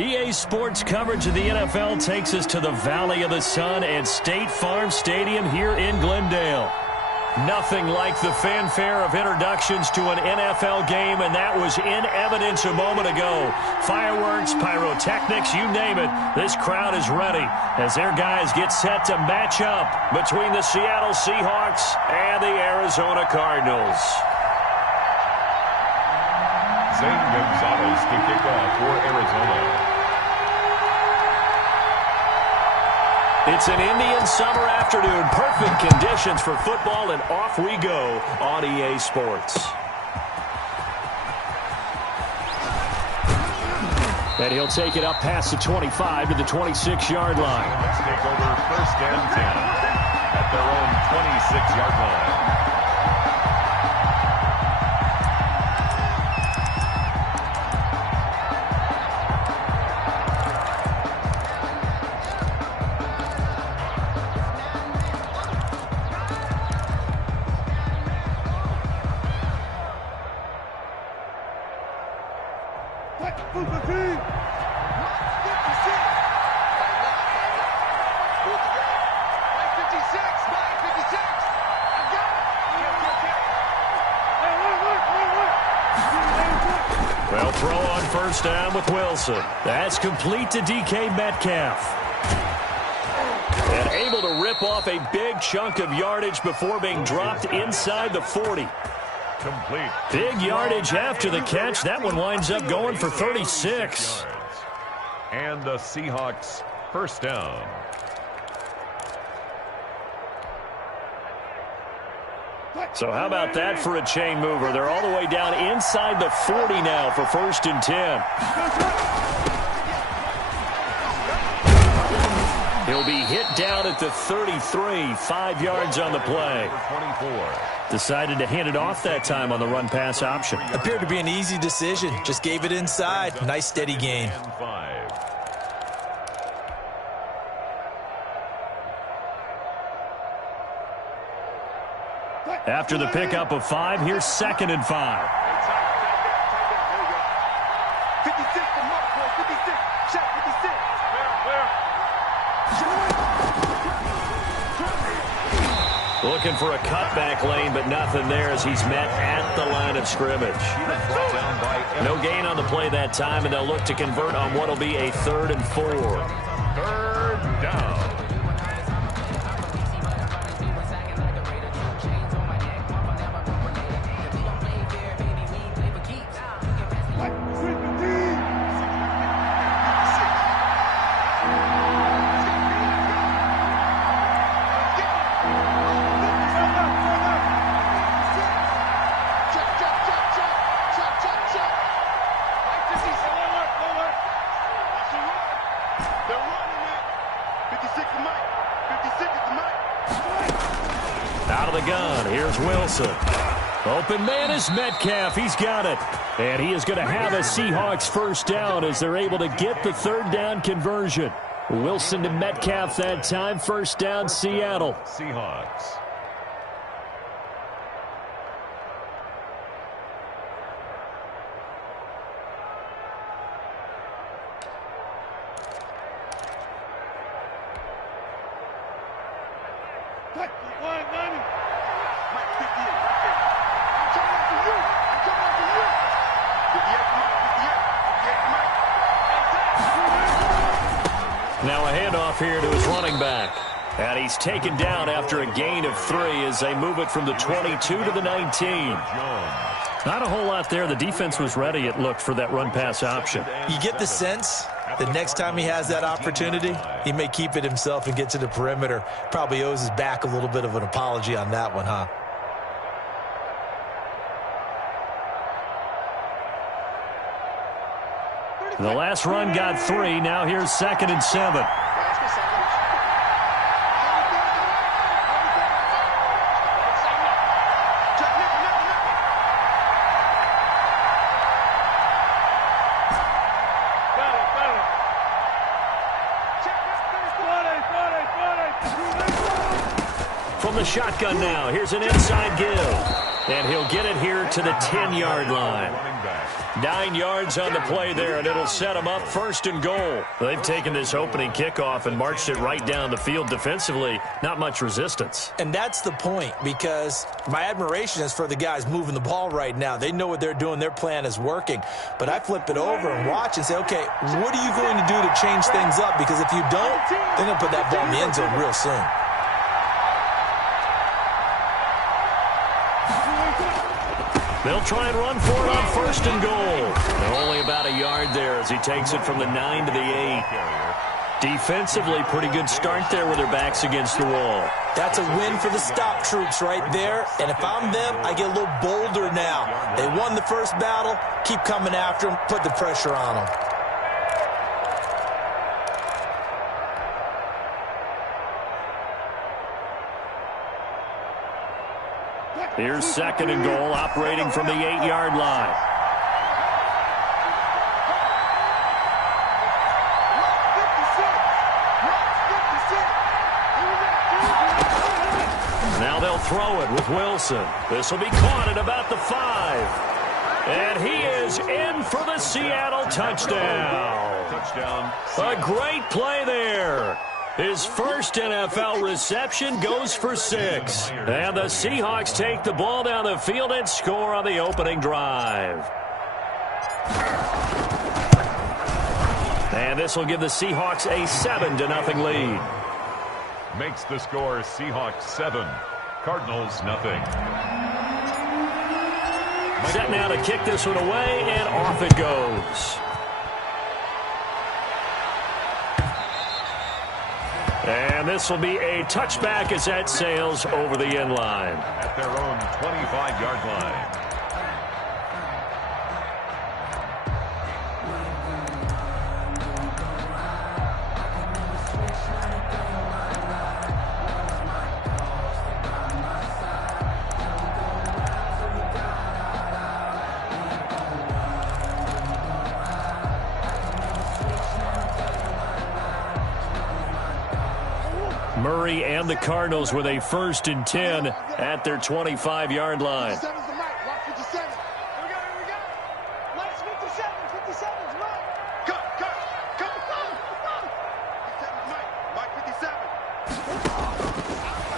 EA Sports coverage of the NFL takes us to the Valley of the Sun at State Farm Stadium here in Glendale. Nothing like the fanfare of introductions to an NFL game, and that was in evidence a moment ago. Fireworks, pyrotechnics, you name it. This crowd is ready as their guys get set to match up between the Seattle Seahawks and the Arizona Cardinals. Zane Gonzalez to kick off for Arizona. It's an Indian summer afternoon. Perfect conditions for football, and off we go on EA Sports. And he'll take it up past the 25 to the 26-yard line. Let's take over first and 10 at their own 26-yard line. Well, throw on first down with Wilson. That's complete to DK Metcalf. And able to rip off a big chunk of yardage before being dropped inside the 40. Complete. Big yardage after the catch. That one winds up going for 36. And the Seahawks first down. So how about that for a chain mover? They're all the way down inside the 40 now for first and 10. He'll be hit down at the 33, 5 yards on the play. Decided to hand it off that time on the run-pass option. Appeared to be an easy decision. Just gave it inside. Nice, steady gain. After the pickup of 5, here's second and 5. Looking for a cutback lane, but nothing there as he's met at the line of scrimmage. No gain on the play that time, and they'll look to convert on what will be a 3rd and 4. Third down. Out of the gun, here's Wilson. Open man is Metcalf. He's got it. And he is going to have a Seahawks first down as they're able to get the 3rd down conversion. Wilson to Metcalf that time. First down, Seattle. Seahawks. Now a handoff here to his running back. And he's taken down after a gain of 3 as they move it from the 22 to the 19. Not a whole lot there. The defense was ready, it looked, for that run-pass option. You get the sense the next time he has that opportunity, he may keep it himself and get to the perimeter. Probably owes his back a little bit of an apology on that one, huh? The last run got 3. Now here's 2nd and 7. From the shotgun now, here's an inside give. And he'll get it here to the 10-yard line. 9 yards on the play there, and it'll set them up 1st and goal. They've taken this opening kickoff and marched it right down the field defensively. Not much resistance. And that's the point, because my admiration is for the guys moving the ball right now. They know what they're doing. Their plan is working. But I flip it over and watch and say, okay, what are you going to do to change things up? Because if you don't, they're going to put that ball in the end zone real soon. They'll try and run for it on 1st and goal. They're only about a yard there as he takes it from the 9 to the 8. Defensively, pretty good start there with their backs against the wall. That's a win for the stop troops right there. And if I'm them, I get a little bolder now. They won the first battle. Keep coming after them. Put the pressure on them. Here's 2nd and goal, operating from the 8-yard line. Now they'll throw it with Wilson. This will be caught at about the 5. And he is in for the Seattle touchdown. A great play there. His first NFL reception goes for 6. And the Seahawks take the ball down the field and score on the opening drive. And this will give the Seahawks a 7-0 lead. Makes the score Seahawks 7, Cardinals nothing. Set now to kick this one away, and off it goes. And this will be a touchback as that sails over the end line. At their own 25-yard line. Murray and the Cardinals with a 1st and 10 at their 25-yard line.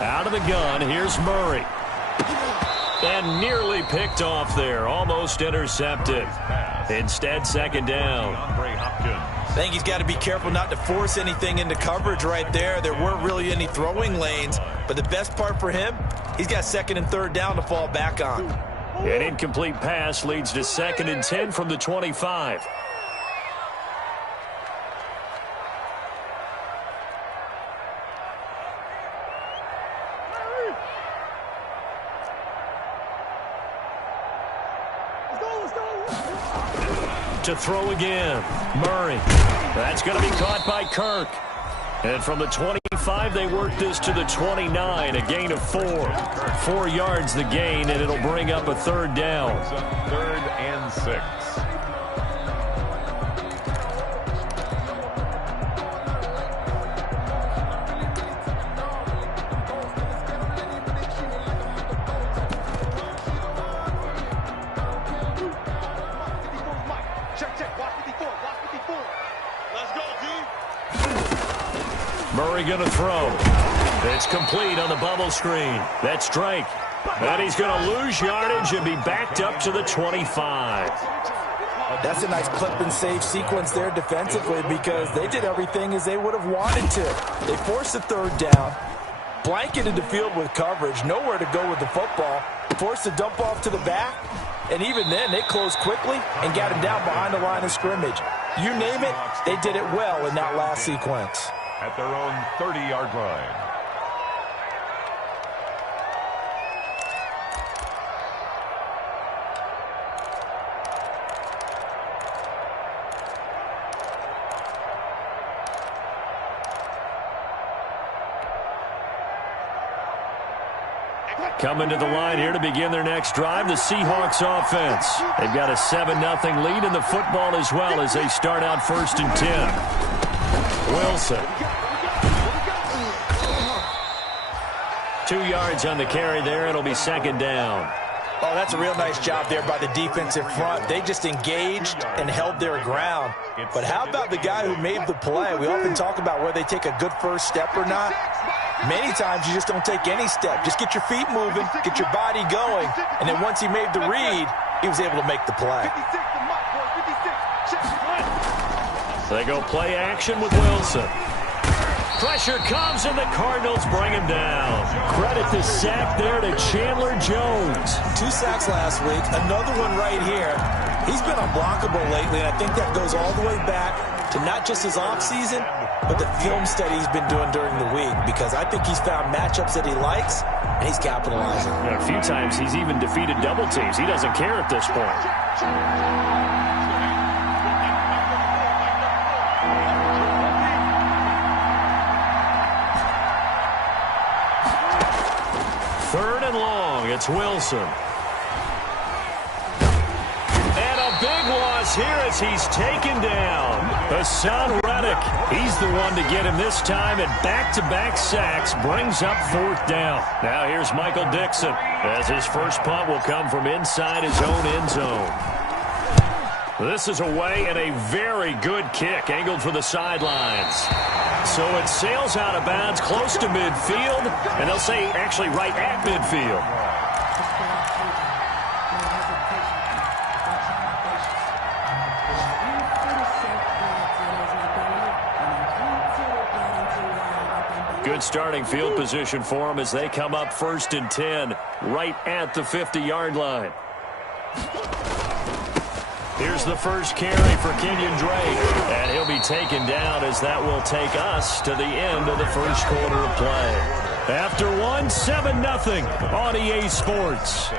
Out of the gun, here's Murray. And nearly picked off there, almost intercepted. Instead, 2nd down. I think he's got to be careful not to force anything into coverage right there. There weren't really any throwing lanes, but the best part for him, he's got 2nd and 3rd down to fall back on. An incomplete pass leads to 2nd and 10 from the 25. To throw again, Murray. That's going to be caught by Kirk. And from the 25, they work this to the 29, a gain of 4. 4 yards the gain, and it'll bring up a 3rd down. 3rd and 6. Murray going to throw. It's complete on the bubble screen. That's Drake. And he's going to lose yardage and be backed up to the 25. That's a nice clip and save sequence there defensively, because they did everything as they would have wanted to. They forced the 3rd down, blanketed the field with coverage, nowhere to go with the football, forced a dump off to the back, and even then they closed quickly and got him down behind the line of scrimmage. You name it, they did it well in that last sequence. At their own 30-yard line. Coming to the line here to begin their next drive, the Seahawks offense. They've got a 7-0 lead in the football as well as they start out 1st and 10. Wilson. 2 yards on the carry there. It'll be 2nd down. Oh, that's a real nice job there by the defensive front. They just engaged and held their ground. But how about the guy who made the play? We often talk about whether they take a good first step or not. Many times you just don't take any step. Just get your feet moving, get your body going, and then once he made the read, he was able to make the play. They go play action with Wilson. Pressure comes, and the Cardinals bring him down. Credit the sack there to Chandler Jones. 2 sacks last week, another one right here. He's been unblockable lately, and I think that goes all the way back to not just his offseason, but the film study he's been doing during the week, because I think he's found matchups that he likes, and he's capitalizing. A few times he's even defeated double teams. He doesn't care at this point. Third and long, it's Wilson. And a big loss here as he's taken down. Hassan Reddick, he's the one to get him this time, and back-to-back sacks brings up 4th down. Now here's Michael Dixon, as his first punt will come from inside his own end zone. This is away, and a very good kick, angled for the sidelines. So it sails out of bounds close to midfield, and they'll say actually right at midfield. Good starting field position for them as they come up 1st and 10, right at the 50-yard line. Here's the first carry for Kenyon Drake, and he'll be taken down as that will take us to the end of the first quarter of play. After one, 7-0 on EA Sports.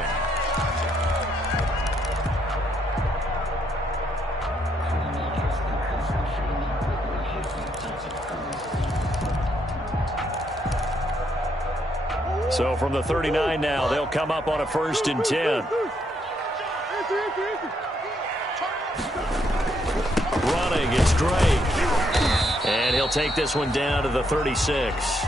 So from the 39 now, they'll come up on a 1st and 10. Running, it's Drake. And he'll take this one down to the 36.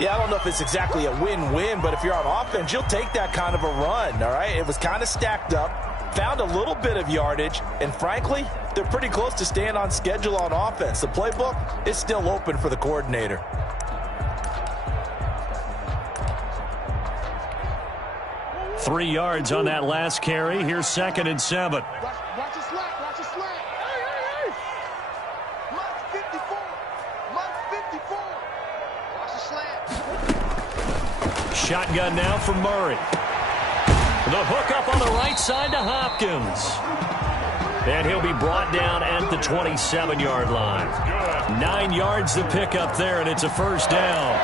Yeah, I don't know if it's exactly a win-win, but if you're on offense, you'll take that kind of a run, all right? It was kind of stacked up, found a little bit of yardage, and frankly, they're pretty close to staying on schedule on offense. The playbook is still open for the coordinator. Three yards on that last carry. Here's 2nd and 7. Watch your slack, watch your slack. Hey. Mark 54. Mark 54. Watch the slant. Shotgun now from Murray. The hook up on the right side to Hopkins. And he'll be brought down at the 27-yard line. 9 yards to pick up there, and it's a 1st down.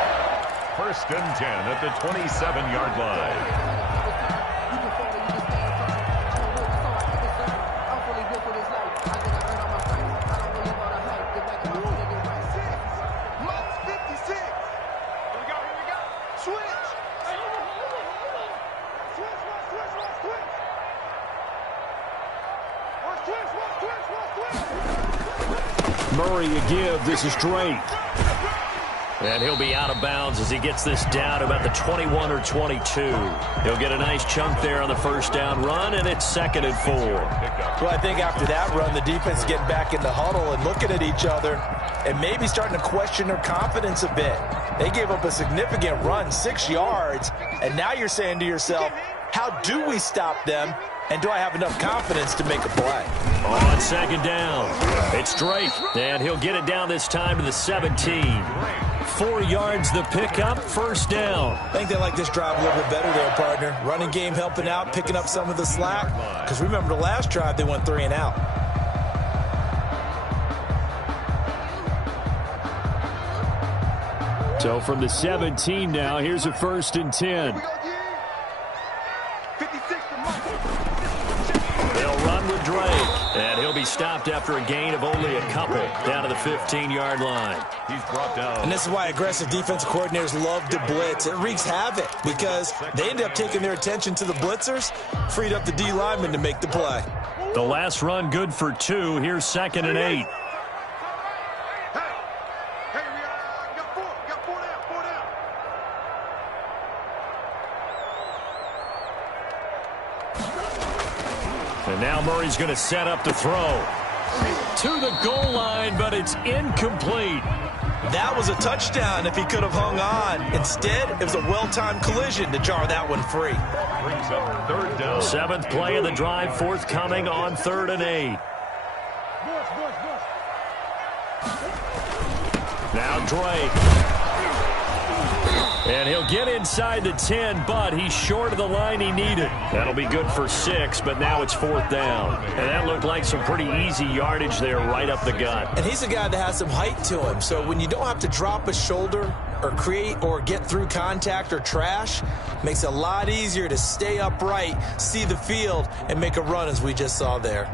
1st and 10 at the 27-yard line. Murray a give. This is Drake. And he'll be out of bounds as he gets this down about the 21 or 22. He'll get a nice chunk there on the 1st down run, and it's 2nd and 4. Well, I think after that run, the defense is getting back in the huddle and looking at each other and maybe starting to question their confidence a bit. They gave up a significant run, 6 yards, and now you're saying to yourself, how do we stop them? And do I have enough confidence to make a play? On 2nd down, it's Drake, and he'll get it down this time to the 17. 4 yards the pickup, 1st down. I think they like this drive a little bit better there, partner. Running game helping out, picking up some of the slack. Because remember the last drive, they went 3 and out. So from the 17 now, here's a 1st and 10. They'll run with Drake, and he'll be stopped after a gain of only a couple down to the 15-yard line. He's brought down. And this is why aggressive defensive coordinators love to blitz. It wreaks havoc because they end up taking their attention to the blitzers, freed up the D lineman to make the play. The last run good for 2. Here's 2nd and 8. And now Murray's going to set up to throw. To the goal line, but it's incomplete. That was a touchdown if he could have hung on. Instead, it was a well-timed collision to jar that one free. Brings up third down. 7th play of the drive, forthcoming on 3rd and 8. Now Drake. And he'll get inside the 10, but he's short of the line he needed. That'll be good for 6, but now it's 4th down. And that looked like some pretty easy yardage there right up the gut. And he's a guy that has some height to him, so when you don't have to drop a shoulder or create or get through contact or trash, makes it a lot easier to stay upright, see the field, and make a run as we just saw there.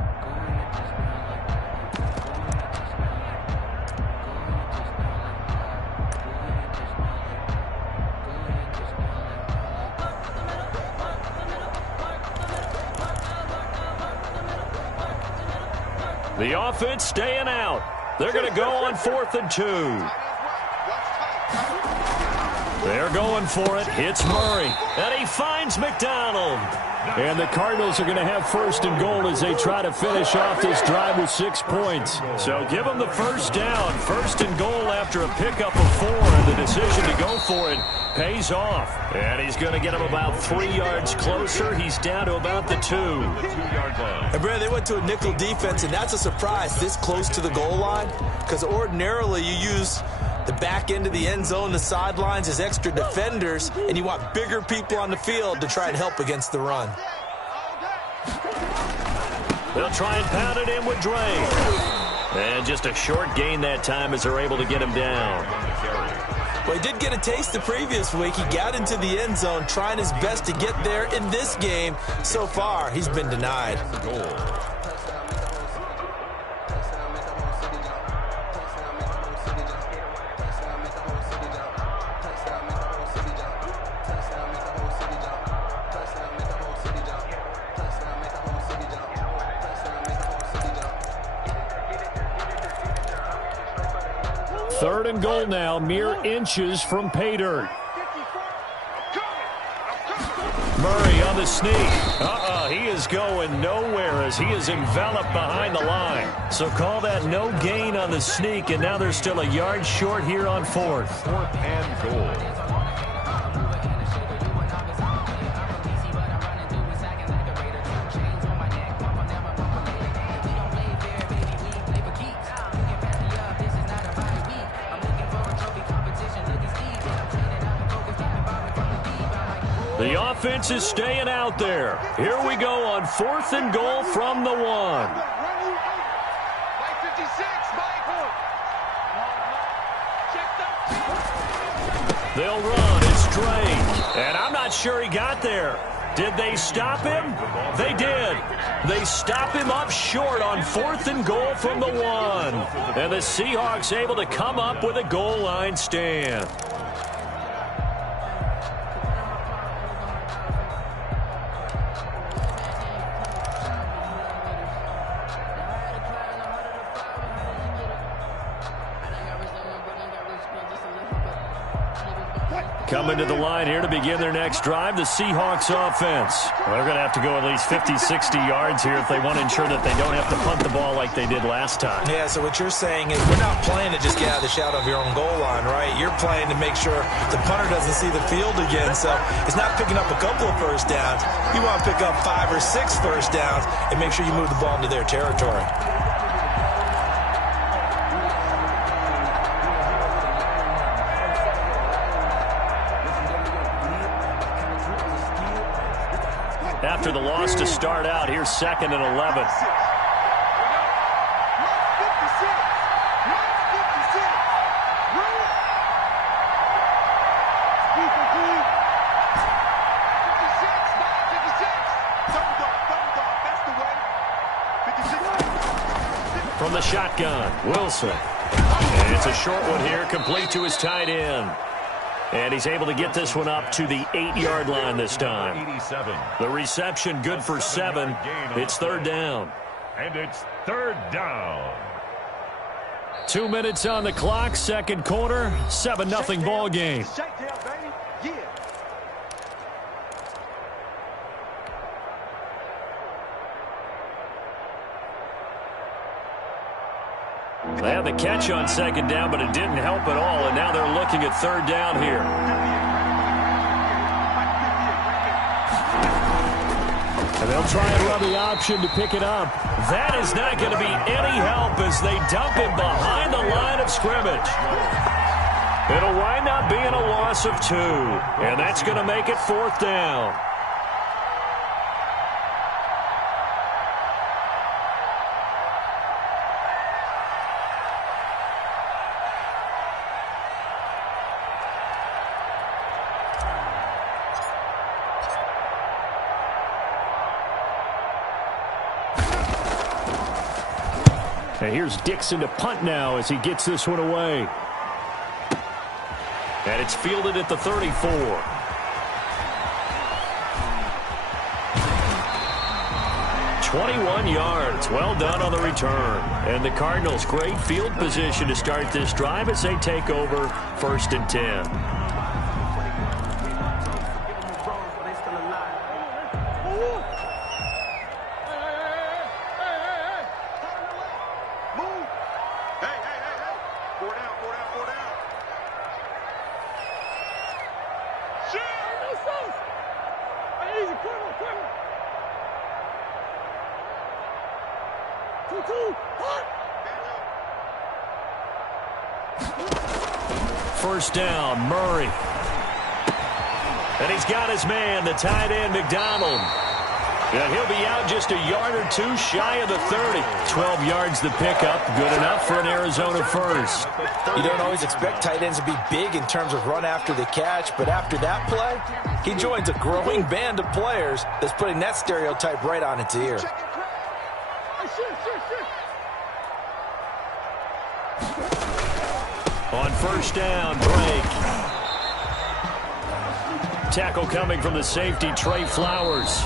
The offense staying out. They're going to go on 4th and 2. They're going for it. Hits Murray. And he finds McDonald. And the Cardinals are going to have 1st and goal as they try to finish off this drive with 6 points. So give them the 1st down. 1st and goal after a pickup of 4. And the decision to go for it pays off. And he's going to get him about 3 yards closer. He's down to about the 2. And Brad, they went to a nickel defense, and that's a surprise this close to the goal line, because ordinarily you use the back end of the end zone, the sidelines as extra defenders, and you want bigger people on the field to try and help against the run. They'll try and pound it in with Drake. And just a short gain that time as they're able to get him down. Well, he did get a taste the previous week. He got into the end zone trying his best to get there in this game. So far, he's been denied. Third and goal now, mere inches from pay dirt. Murray on the sneak. He is going nowhere as he is enveloped behind the line. So call that no gain on the sneak, and now they're still a yard short here on 4th. 4th and goal. The offense is staying out there. Here we go on 4th and goal from the 1. They'll run. It's Drake. And I'm not sure he got there. Did they stop him? They did. They stop him up short on 4th and goal from the 1. And the Seahawks able to come up with a goal line stand. Coming to the line here to begin their next drive, the Seahawks offense. Well, they're going to have to go at least 50, 60 yards here if they want to ensure that they don't have to punt the ball like they did last time. Yeah, so what you're saying is we're not playing to just get out of the shadow of your own goal line, right? You're playing to make sure the punter doesn't see the field again. So it's not picking up a couple of first downs. You want to pick up 5 or 6 first downs and make sure you move the ball into their territory. After the loss to start out, here's 2nd and 11. From the shotgun, Wilson. And it's a short one here, complete to his tight end. And he's able to get this one up to the 8-yard line this time. 87. The reception good for 7. It's 3rd down. And it's 3rd down. 2 minutes on the clock, 2nd quarter, 7-0 ball game. They had the catch on second down, but it didn't help at all, and now they're looking at third down here. And they'll try and run the option to pick it up. That is not going to be any help as they dump him behind the line of scrimmage. It'll wind up being a loss of 2, and that's going to make it fourth down. And here's Dixon to punt now as he gets this one away. And it's fielded at the 34. "21 yards. Well done on the return. And the Cardinals, great field position to start this drive as they take over 1st and 10. First down, Murray. And he's got his man, the tight end, McDonald. And he'll be out just a yard or 2 shy of the 30. 12 yards the pickup, good enough for an Arizona first. You don't always expect tight ends to be big in terms of run after the catch, but after that play, he joins a growing band of players that's putting that stereotype right on its ear. On first down, break. Tackle coming from the safety, Trey Flowers.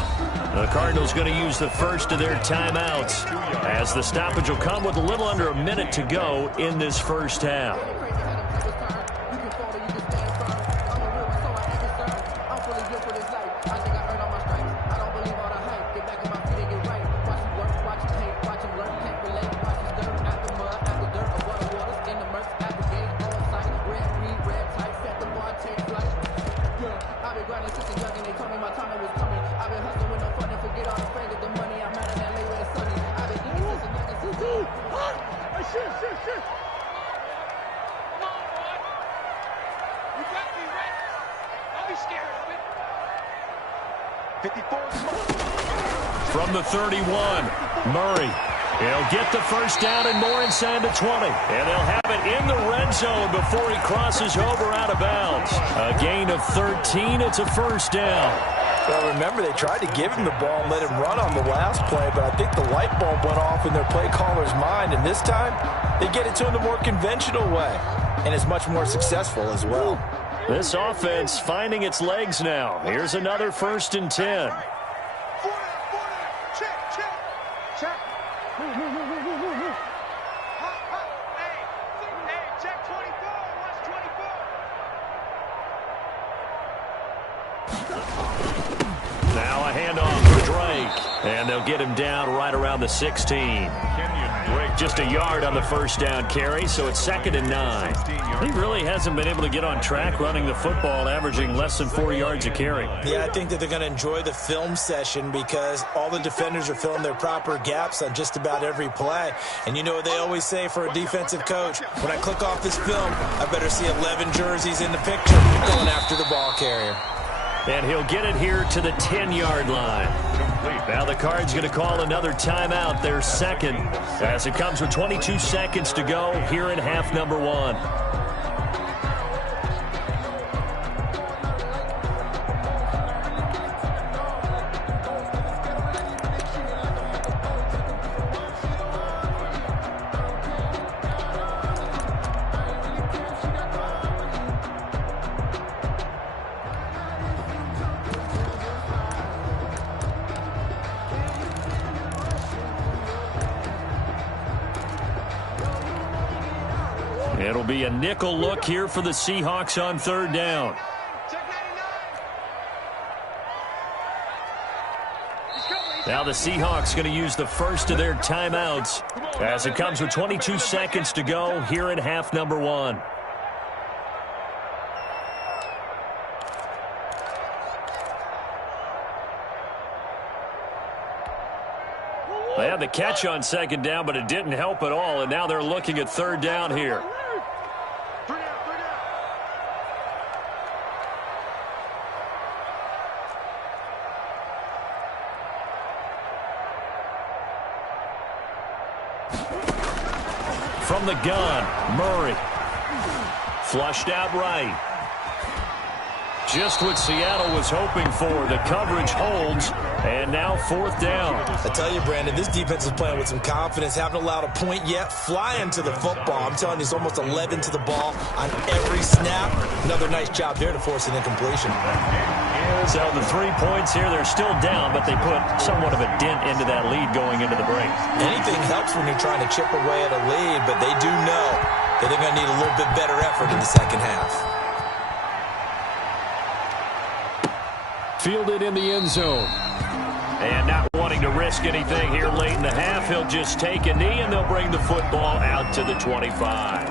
The Cardinals going to use the first of their timeouts as the stoppage will come with a little under a minute to go in this first half. From the 31, Murray. He'll get the first down and more inside the 20. And they'll have it in the red zone before he crosses over out of bounds. A gain of 13. It's a first down. Well, remember, they tried to give him the ball and let him run on the last play, but I think the light bulb went off in their play caller's mind, and this time they get it to him the more conventional way, and it's much more successful as well. This offense finding its legs now. Here's another 1st and 10. Now a handoff for Drake. And they'll get him down right around the 16. Just a yard on the first down carry, so it's 2nd and 9. He really hasn't been able to get on track running the football, averaging less than 4 yards a carry. Yeah, I think that they're going to enjoy the film session because all the defenders are filling their proper gaps on just about every play. And you know what they always say for a defensive coach? When I click off this film, I better see 11 jerseys in the picture going after the ball carrier. And he'll get it here to the 10-yard line. Now the Cards going to call another timeout, their second, as it comes with 22 seconds to go here in half number 1. It'll be a nickel look here for the Seahawks on third down. He's Now the Seahawks going to use the first of their timeouts as it comes with 22 seconds to go here in half number 1. They had the catch on second down, but it didn't help at all, and now they're looking at third down here. From the gun, Murray. Flushed out right. Just what Seattle was hoping for. The coverage holds, and now fourth down. I tell you, Brandon, this defense is playing with some confidence. Haven't allowed a point yet. Flying to the football. I'm telling you, it's almost 11 to the ball on every snap. Another nice job there to force an incompletion. So the 3 points here, they're still down, but they put somewhat of a dent into that lead going into the break. Anything helps when you're trying to chip away at a lead, but they do know that they're going to need a little bit better effort in the second half. Fielded in the end zone. And not wanting to risk anything here late in the half, he'll just take a knee, and they'll bring the football out to the 25.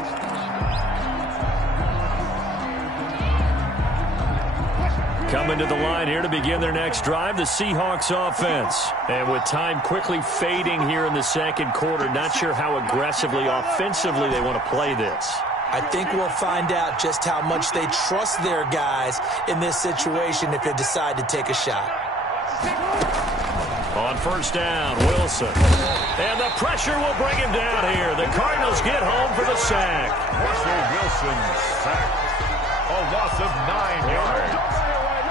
Coming to the line here to begin their next drive, the Seahawks offense. And with time quickly fading here in the second quarter, not sure how aggressively, offensively they want to play this. I think we'll find out just how much they trust their guys in this situation if they decide to take a shot. On first down, Wilson. And the pressure will bring him down here. The Cardinals get home for the sack. Russell Wilson sacked. A loss of 9 yards.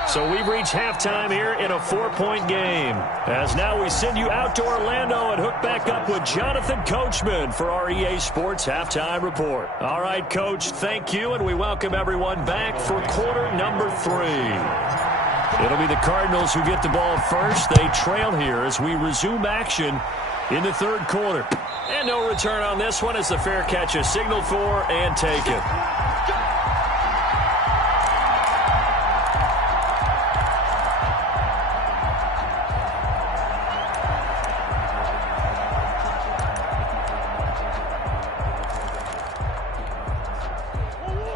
So we've reached halftime here in a 4-point game. As now we send you out to Orlando and hook back up with Jonathan Coachman for our EA Sports Halftime Report. All right, Coach, thank you, and we welcome everyone back for quarter number 3. It'll be the Cardinals who get the ball first. They trail here as we resume action in the third quarter. And no return on this one as the fair catch is signaled for and taken.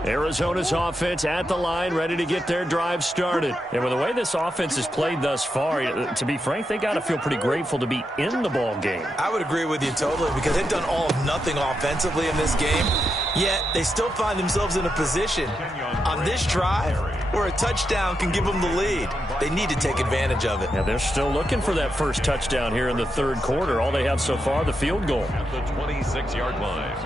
Arizona's offense at the line, ready to get their drive started. And with the way this offense has played thus far, to be frank, they got to feel pretty grateful to be in the ball game. I would agree with you totally because they've done all of nothing offensively in this game, yet they still find themselves in a position on this drive where a touchdown can give them the lead. They need to take advantage of it. Yeah, they're still looking for that first touchdown here in the third quarter. All they have so far, the field goal. At the 26-yard line.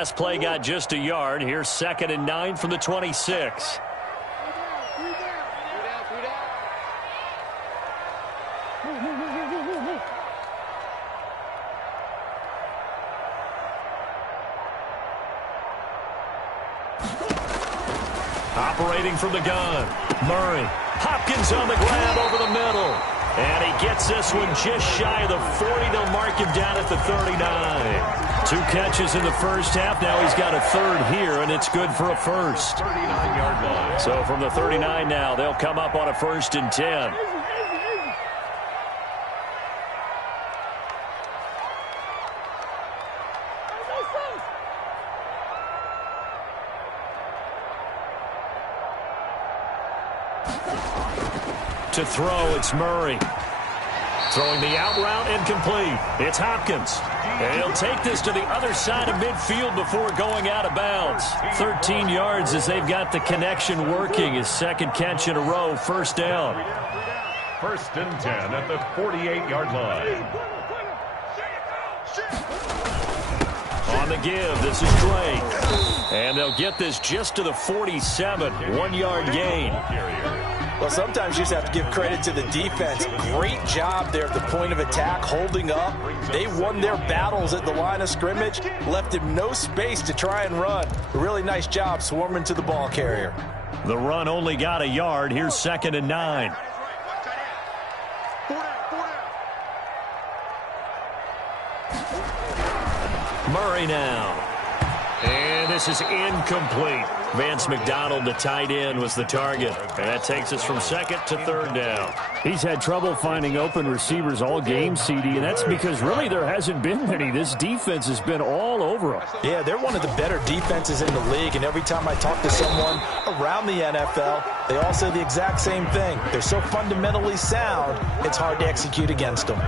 Last play got just a yard. Here's 2nd and 9 from the 26. Operating from the gun, Murray. Hopkins on the grab over the middle. And he gets this one just shy of the 40. They'll mark him down at the 39. 2 catches in the first half. Now he's got a third here, and it's good for a first. 39-yard line. So from the 39 now, they'll come up on a 1st and 10. To throw, it's Murray. Throwing the out route incomplete. It's Hopkins. And he'll take this to the other side of midfield before going out of bounds. 13 yards as they've got the connection working. His 2nd catch in a row, 1st down. 1st and 10 at the 48-yard line. On the give, this is Drake. And they'll get this just to the 47. 1-yard gain. Well, sometimes you just have to give credit to the defense. Great job there at the point of attack, holding up. They won their battles at the line of scrimmage, left him no space to try and run. A really nice job swarming to the ball carrier. The run only got a yard. Here's 2nd and 9. Murray now. And this is incomplete. Vance McDonald, the tight end, was the target. And that takes us from second to third down. He's had trouble finding open receivers all game, CD, and that's because really there hasn't been many. This defense has been all over them. Yeah, they're one of the better defenses in the league, and every time I talk to someone around the NFL, they all say the exact same thing. They're so fundamentally sound, it's hard to execute against them.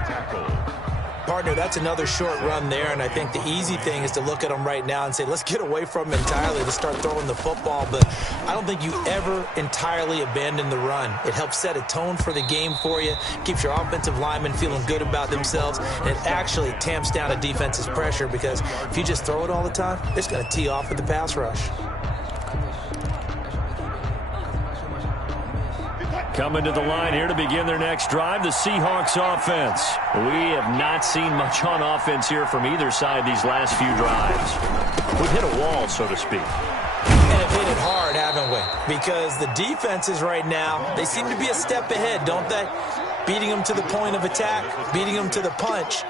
Partner, that's another short run there, and I think the easy thing is to look at them right now and say, let's get away from them entirely to start throwing the football, but I don't think you ever entirely abandon the run. It helps set a tone for the game for you, keeps your offensive linemen feeling good about themselves, and it actually tamps down a defense's pressure because if you just throw it all the time, it's going to tee off with the pass rush. Coming to the line here to begin their next drive, the Seahawks offense. We have not seen much on offense here from either side these last few drives. We've hit a wall, so to speak. And have hit it hard, haven't we? Because the defenses right now, they seem to be a step ahead, don't they? Beating them to the point of attack, beating them to the punch.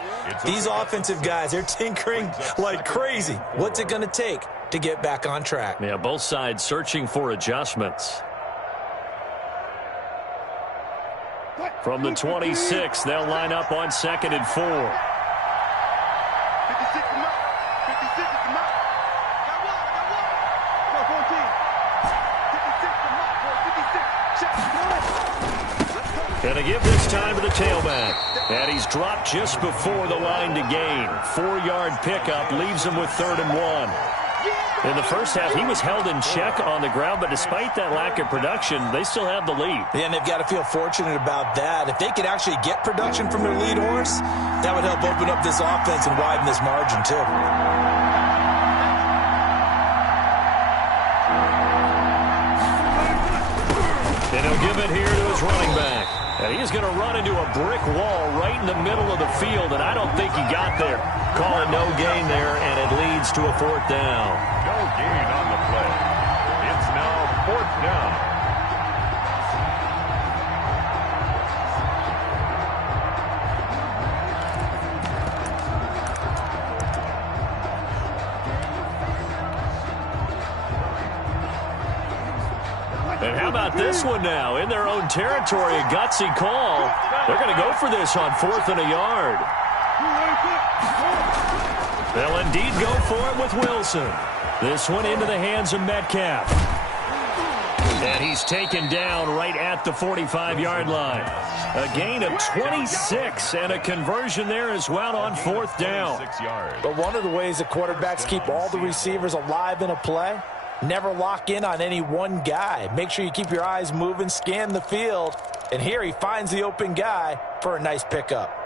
These offensive guys, they're tinkering like crazy. What's it going to take to get back on track? Yeah, both sides searching for adjustments. From the 26, they'll line up on 2nd and 4. 56 come out. 56 come out. Got one. 14. 56 come out. 56. Check. And to give this time to the tailback. And he's dropped just before the line to gain. 4-yard pickup leaves him with 3rd and 1. In the first half, he was held in check on the ground, but despite that lack of production, they still have the lead. Yeah, and they've got to feel fortunate about that. If they could actually get production from their lead horse, that would help open up this offense and widen this margin, too. And he'll give it here to his running back. And he's going to run into a brick wall right in the middle of the field, and I don't think he got there. Calling no gain there, and it leads to a 4th down. No gain on the play. It's now 4th down. And how about this one now? In their own territory, a gutsy call. They're going to go for this on 4th and a yard. They'll indeed go for it with Wilson. This one into the hands of Metcalf. And he's taken down right at the 45-yard line. A gain of 26 and a conversion there as well on 4th down. 6 yards. But one of the ways that quarterbacks keep all the receivers alive in a play, never lock in on any one guy. Make sure you keep your eyes moving, scan the field. And here he finds the open guy for a nice pickup.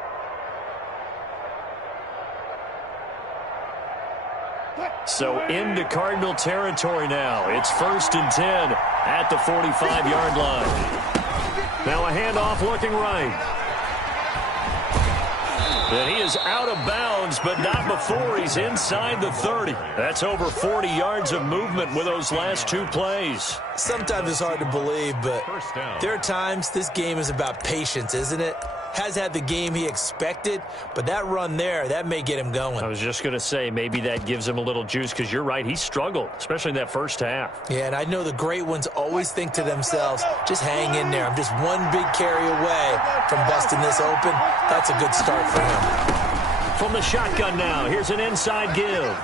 So into Cardinal territory now. It's 1st and 10 at the 45-yard line. Now a handoff looking right. And he is out of bounds, but not before he's inside the 30. That's over 40 yards of movement with those last 2 plays. Sometimes it's hard to believe, but there are times this game is about patience, isn't it? Has had the game he expected, but that run there, that may get him going. I was just going to say, maybe that gives him a little juice, because you're right, he struggled, especially in that first half. Yeah, and I know the great ones always think to themselves, just hang in there. I'm just one big carry away from busting this open. That's a good start for him. From the shotgun now, here's an inside give.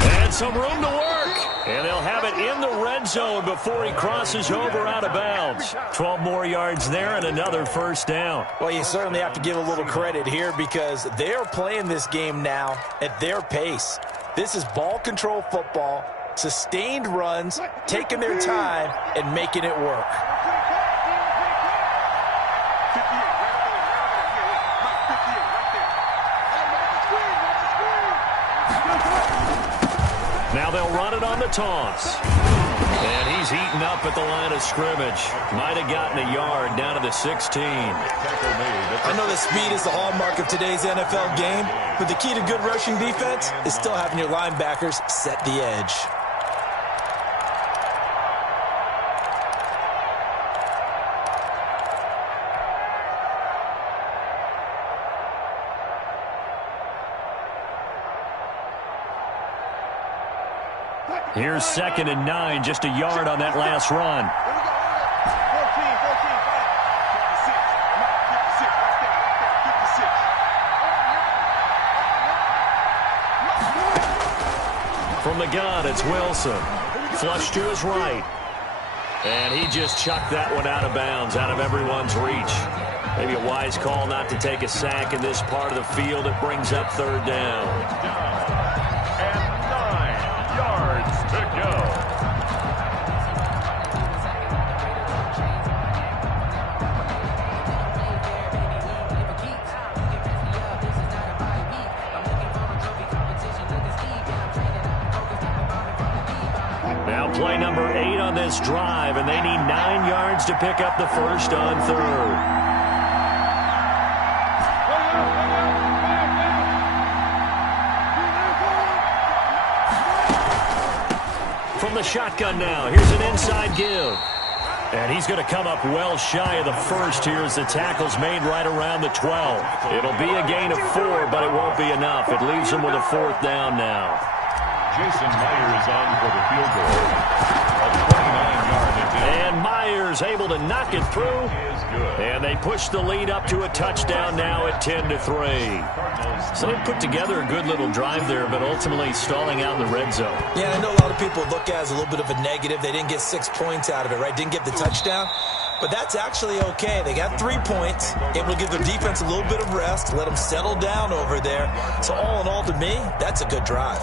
And some room to work. And they'll have it in the red zone before he crosses over out of bounds. 12 more yards there and another 1st down. Well, you certainly have to give a little credit here because they are playing this game now at their pace. This is ball control football, sustained runs, taking their time, and making it work. Now they'll run it on the toss. And he's eaten up at the line of scrimmage. Might have gotten a yard down to the 16. I know that speed is the hallmark of today's NFL game, but the key to good rushing defense is still having your linebackers set the edge. Here's 2nd and 9, just a yard on that last run. 56. From the gun, it's Wilson. Flush to his right. And he just chucked that one out of bounds, out of everyone's reach. Maybe a wise call not to take a sack in this part of the field. It brings up 3rd down. And 9 yards to go. Now play number 8 on this drive, and they need 9 yards to pick up the first on 3rd. From the shotgun now, here's an inside give. And he's going to come up well shy of the first here as the tackle's made right around the 12. It'll be a gain of 4, but it won't be enough. It leaves him with a 4th down now. Jason Myers on for the field goal. A 29-yard attempt. And Myers able to knock it through. And they push the lead up to a touchdown now at 10-3. So they put together a good little drive there, but ultimately stalling out in the red zone. Yeah, I know a lot of people look at it as a little bit of a negative. They didn't get 6 points out of it, right? Didn't get the touchdown. But that's actually okay. They got 3 points, able to give their defense a little bit of rest, let them settle down over there. So all in all, to me, that's a good drive.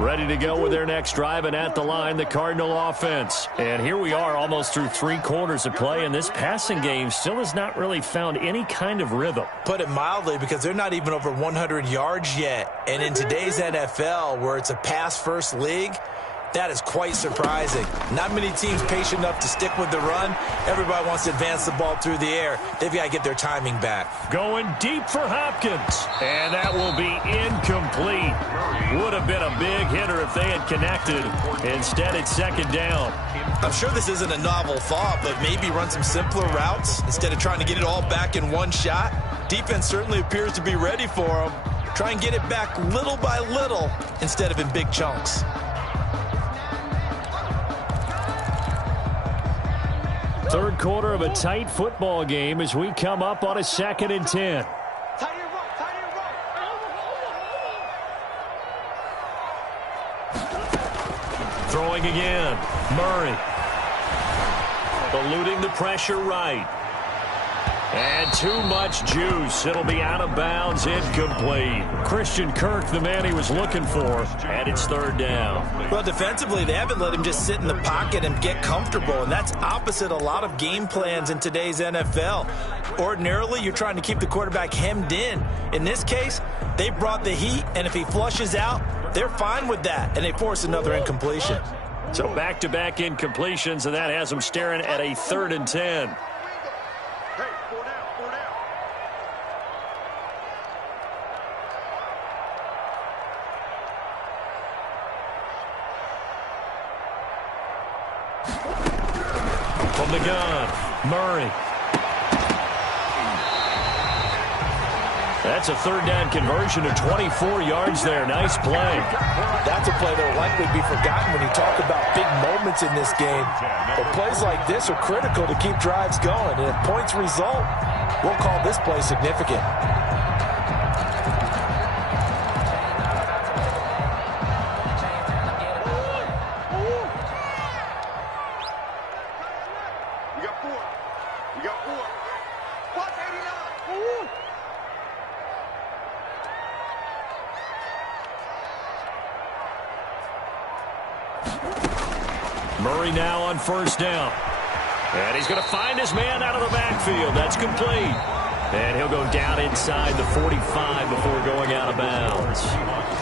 Ready to go with their next drive, and at the line, the Cardinal offense. And here we are almost through 3 quarters of play, and this passing game still has not really found any kind of rhythm. Put it mildly, because they're not even over 100 yards yet. And in today's NFL, where it's a pass-first league, that is quite surprising. Not many teams patient enough to stick with the run. Everybody wants to advance the ball through the air. They've got to get their timing back. Going deep for Hopkins. And that will be incomplete. Would have been a big hitter if they had connected. Instead, it's 2nd down. I'm sure this isn't a novel thought, but maybe run some simpler routes instead of trying to get it all back in one shot. Defense certainly appears to be ready for them. Try and get it back little by little instead of in big chunks. Third quarter of a tight football game as we come up on a 2nd and 10. Throwing again. Murray. Eluding the pressure right. And too much juice. It'll be out of bounds, incomplete. Christian Kirk, the man he was looking for, and it's 3rd down. Well, defensively, they haven't let him just sit in the pocket and get comfortable, and that's opposite a lot of game plans in today's NFL. Ordinarily, you're trying to keep the quarterback hemmed in. In this case, they brought the heat, and if he flushes out, they're fine with that, and they force another incompletion. So back-to-back incompletions, and that has them staring at a 3rd and 10. From the gun, Murray. That's a 3rd down conversion of 24 yards there. Nice play. That's a play that will likely be forgotten when you talk about big moments in this game. But plays like this are critical to keep drives going. And if points result, we'll call this play significant. Murray now on 1st down. And he's going to find his man out of the backfield. That's complete. And he'll go down inside the 45 before going out of bounds.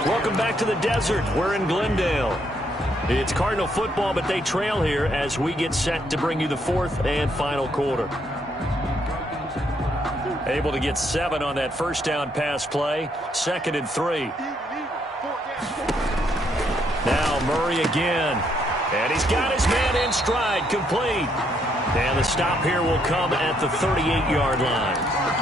Welcome back to the desert. We're in Glendale. It's Cardinal football, but they trail here as we get set to bring you the 4th and final quarter. Able to get 7 on that 1st down pass play. 2nd and 3. Now Murray again. And he's got his man in stride, complete. And the stop here will come at the 38-yard line.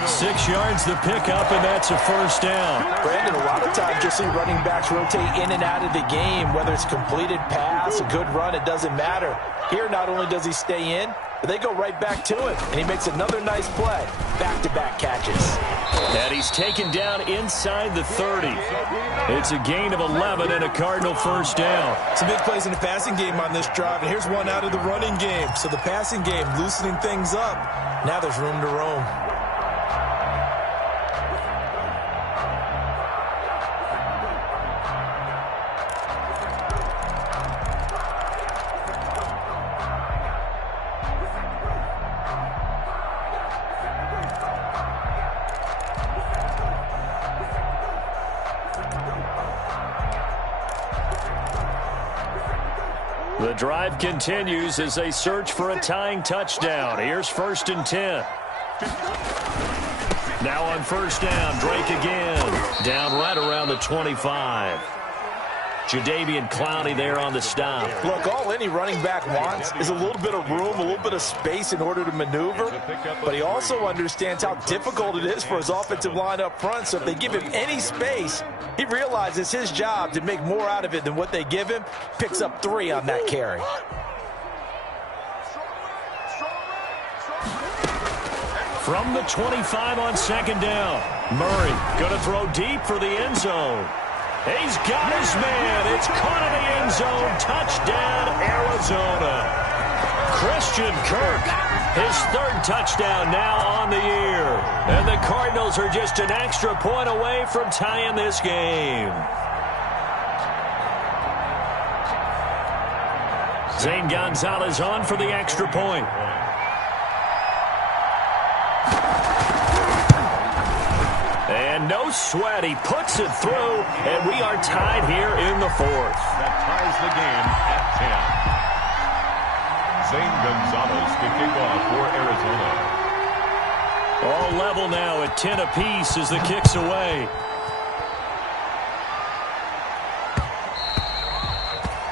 6 yards the pickup, and that's a first down. Brandon, a lot of times you'll see running backs rotate in and out of the game, whether it's completed pass, a good run, it doesn't matter. Here, not only does he stay in, but they go right back to him, and he makes another nice play. Back-to-back catches. And he's taken down inside the 30. It's a gain of 11 and a Cardinal first down. Some big plays in the passing game on this drive, and here's one out of the running game. So the passing game loosening things up. Now there's room to roam. The drive continues as they search for a tying touchdown. Here's 1st and 10. Now on first down, Drake again. Down right around the 25. Jadeveon Clowney there on the stop. Look, all any running back wants is a little bit of room, a little bit of space in order to maneuver. But he also understands how difficult it is for his offensive line up front. So if they give him any space, he realizes his job to make more out of it than what they give him. Picks up 3 on that carry. From the 25 on second down. Murray going to throw deep for the end zone. He's got his man. It's caught in the end zone. Touchdown, Arizona. Christian Kirk, his 3rd touchdown now on the year. And the Cardinals are just an extra point away from tying this game. Zane Gonzalez on for the extra point. And no sweat, he puts it through, and we are tied here in the 4th. That ties the game at 10. Zane Gonzalez to kick off for Arizona. All level now at 10 apiece as the kick's away.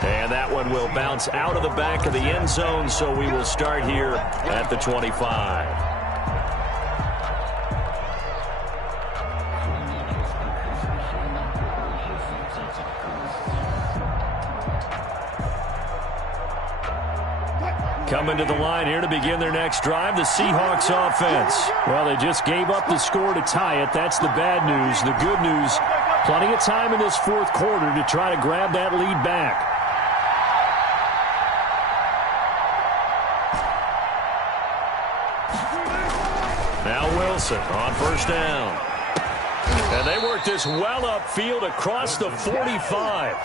And that one will bounce out of the back of the end zone, so we will start here at the 25. Coming to the line here to begin their next drive, the Seahawks offense. Well, they just gave up the score to tie it. That's the bad news. The good news, plenty of time in this 4th quarter to try to grab that lead back. Now Wilson on first down. And they work this well upfield across the 45.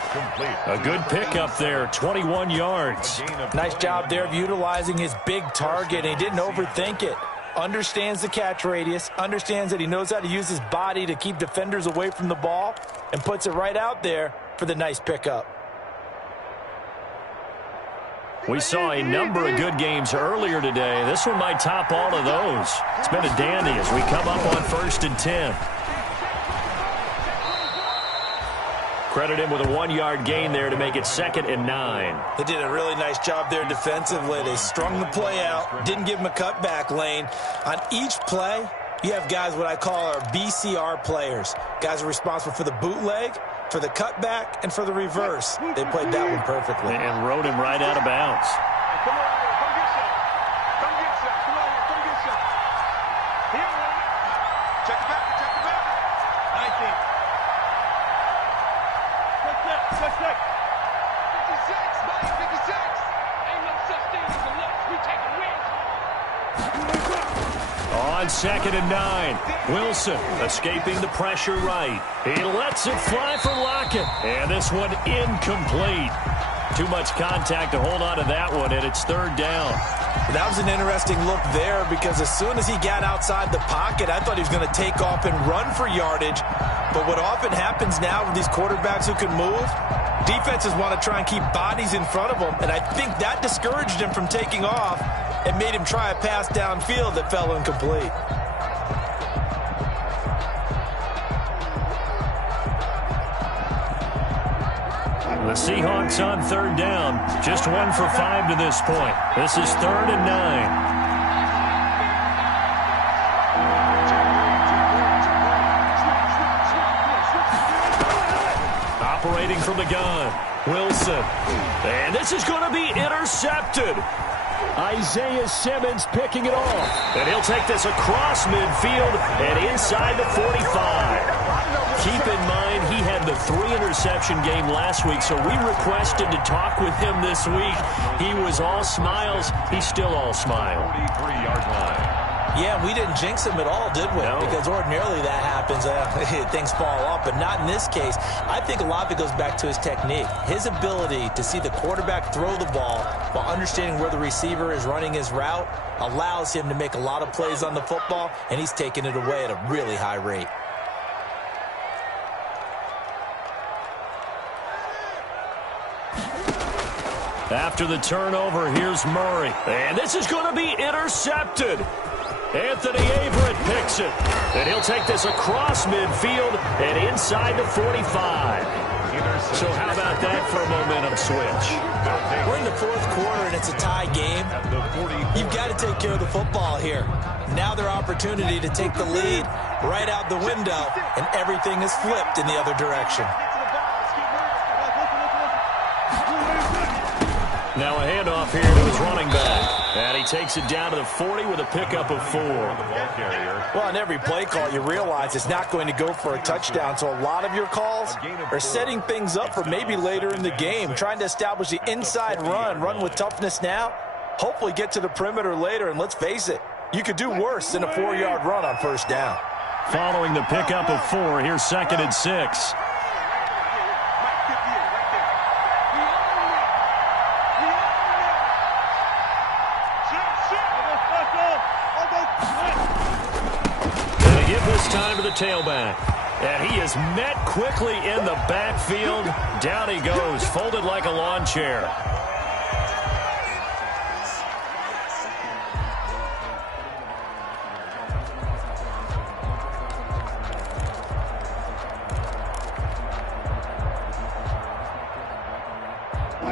A good pickup there, 21 yards. Nice job there of utilizing his big target. He didn't overthink it. Understands the catch radius, understands that he knows how to use his body to keep defenders away from the ball, and puts it right out there for the nice pickup. We saw a number of good games earlier today. This one might top all of those. It's been a dandy as we come up on 1st and 10. Credit him with a 1-yard gain there to make it 2nd and 9. They did a really nice job there defensively. They strung the play out, didn't give him a cutback lane. On each play, you have guys what I call our BCR players. Guys are responsible for the bootleg, for the cutback, and for the reverse. They played that one perfectly. And rode him right out of bounds. Come on, come get some. Come get some. Come on, come get some. Here, check it back, check it back. 19. Check. 56, Mike, 56. Ain't no such thing as a loss. We taking wins. On 2nd and 9, Wilson escaping the pressure right. He lets it fly for Lockett. And this one incomplete. Too much contact to hold on to that one, and it's 3rd down. That was an interesting look there because as soon as he got outside the pocket, I thought he was going to take off and run for yardage. But what often happens now with these quarterbacks who can move, defenses want to try and keep bodies in front of them, and I think that discouraged him from taking off and made him try a pass downfield that fell incomplete. The Seahawks on third down. Just 1 for 5 to this point. This is 3rd and 9. Operating from the gun, Wilson. And this is going to be intercepted. Isaiah Simmons picking it off. And he'll take this across midfield and inside the 45. Keep in mind, he had the 3-interception game last week, so we requested to talk with him this week. He was all smiles. He's still all smile. 43-yard line. Yeah, we didn't jinx him at all, did we? No. Because ordinarily that happens. Things fall off, but not in this case. I think a lot of it goes back to his technique. His ability to see the quarterback throw the ball while understanding where the receiver is running his route allows him to make a lot of plays on the football, and he's taking it away at a really high rate. After the turnover, here's Murray. And this is going to be intercepted. Anthony Averett picks it. And he'll take this across midfield and inside the 45. So how about that for a momentum switch? We're in the 4th quarter, and it's a tie game. You've got to take care of the football here. Now their opportunity to take the lead right out the window, and everything is flipped in the other direction. Now a handoff here to his running back. And he takes it down to the 40 with a pickup of 4. Well, on every play call, you realize it's not going to go for a touchdown. So a lot of your calls are setting things up for maybe later in the game, trying to establish the inside run with toughness now, hopefully get to the perimeter later. And let's face it, you could do worse than a 4-yard run on first down. Following the pickup of 4, here's 2nd and 6. Time to the tailback. And he is met quickly in the backfield. Down he goes, folded like a lawn chair.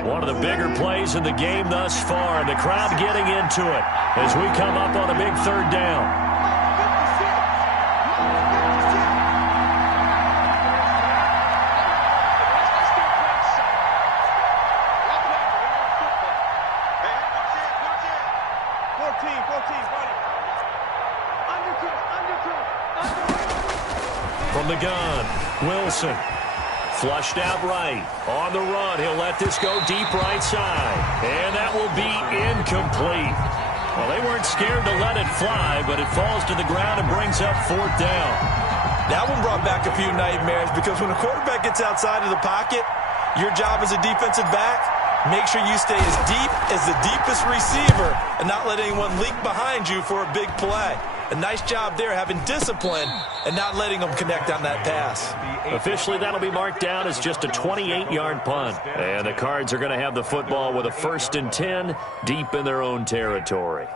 One of the bigger plays in the game thus far. The crowd getting into it as we come up on a big 3rd down. From the gun, Wilson. Flushed out right. On the run, he'll let this go deep right side. And that will be incomplete. Well, they weren't scared to let it fly, but it falls to the ground and brings up 4th down. That one brought back a few nightmares because when a quarterback gets outside of the pocket, your job as a defensive back, make sure you stay as deep as the deepest receiver and not let anyone leak behind you for a big play. A nice job there having discipline and not letting them connect on that pass. Officially, that'll be marked down as just a 28-yard punt. And the Cards are going to have the football with a 1st and 10 deep in their own territory.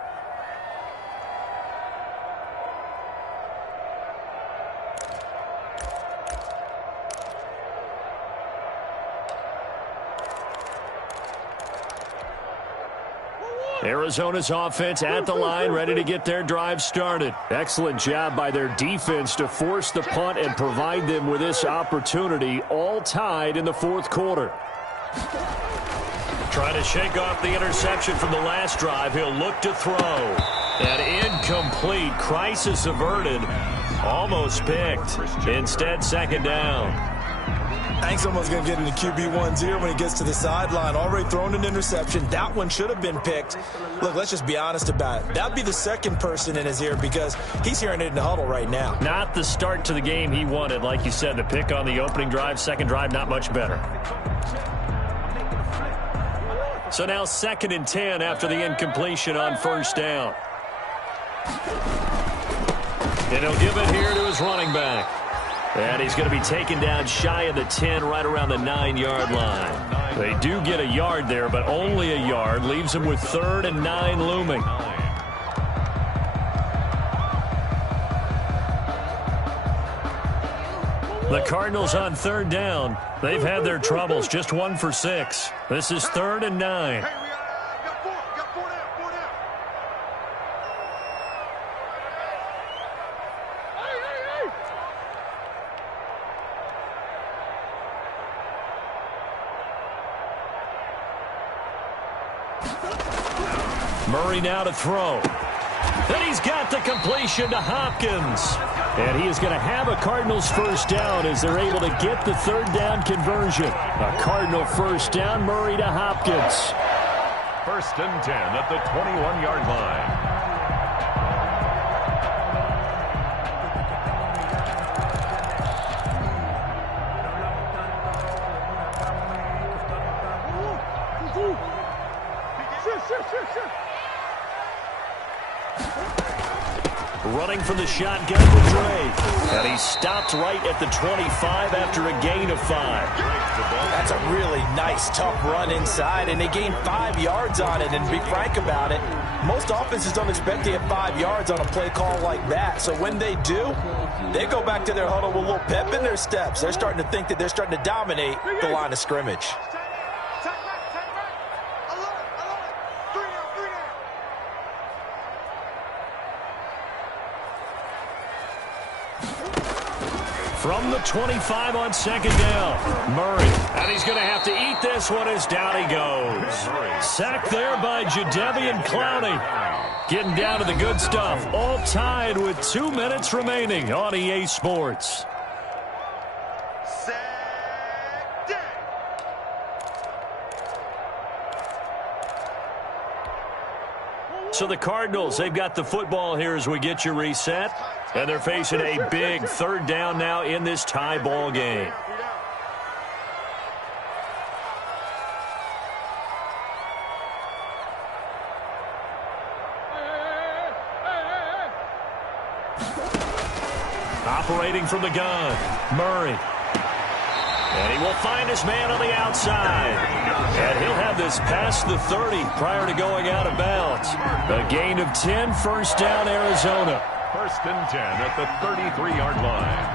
Arizona's offense at the line, ready to get their drive started. Excellent job by their defense to force the punt and provide them with this opportunity, all tied in the 4th quarter. Trying to shake off the interception from the last drive. He'll look to throw. And incomplete. Crisis averted. Almost picked. Instead, 2nd down. I think someone's going to get into QB1's ear when he gets to the sideline. Already thrown an interception. That one should have been picked. Look, let's just be honest about it. That would be the 2nd person in his ear because he's hearing it in the huddle right now. Not the start to the game he wanted. Like you said, the pick on the opening drive, 2nd drive, not much better. So now 2nd and 10 after the incompletion on 1st down. And he'll give it here to his running back. And he's going to be taken down shy of the 10, right around the 9-yard line. They do get a yard there, but only a yard. Leaves him with 3rd and 9 looming. The Cardinals on third down. They've had their troubles, just 1 for 6. This is 3rd and 9. Hey, we got 4. Got 4 down. 4 down. Murray now to throw. And he's got the completion to Hopkins. And he is going to have a Cardinals first down as they're able to get the 3rd down conversion. A Cardinal first down, Murray to Hopkins. 1st and 10 at the 21-yard line. Running from the shotgun to Drake. And he stopped right at the 25 after a gain of 5. That's a really nice, tough run inside, and they gained 5 yards on it. And to be frank about it, most offenses don't expect to get 5 yards on a play call like that. So when they do, they go back to their huddle with a little pep in their steps. They're starting to think that they're starting to dominate the line of scrimmage. From the 25 on 2nd down, Murray. And he's going to have to eat this one as down he goes. Sacked there by Jadeveon Clowney. Getting down to the good stuff. All tied with 2 minutes remaining on EA Sports. So the Cardinals, they've got the football here as we get you reset. And they're facing a big 3rd down now in this tie ball game. Operating from the gun, Murray. And he will find his man on the outside. And he'll have this past the 30 prior to going out of bounds. A gain of 10, 1st down, Arizona. 1st and 10 at the 33-yard line.